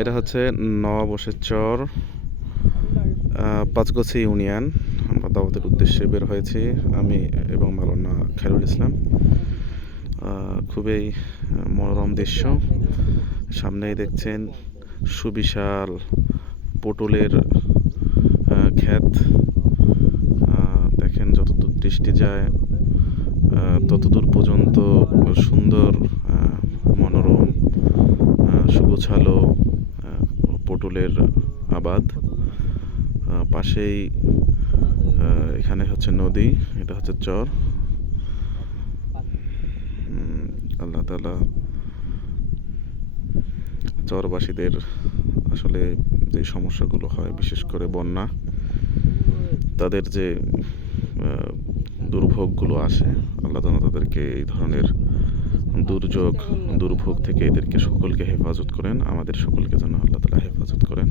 এটা হচ্ছে নবাবশের চর পাঁচগছি ইউনিয়ন। আমরা দাওয়াতের উদ্দেশ্যে বের হয়েছি, আমি এবং মালানা খায়রুল ইসলাম। খুবই মনোরম দৃশ্য। সামনেই দেখছেন সুবিশাল পটলের ক্ষেত। দেখেন যতদূর দৃষ্টি যায় ততদূর পর্যন্ত সুন্দর আহ, সুগোছালো পটলের আবাদ। পাশেই এখানে হচ্ছে নদী এটা হচ্ছে চর। আল্লাহ তালা চরবাসীদের আসলে যে সমস্যাগুলো হয় বিশেষ করে বন্যা তাদের যে দুর্ভোগগুলো আসে আল্লাহ তালা তাদেরকে এই ধরনের দুর্যোগ দুর্ভোগ থেকে এদেরকে সকলকে হেফাজত করেন। আমাদের সকলকে যেন আল্লাহ তালা হেফাজত করেন।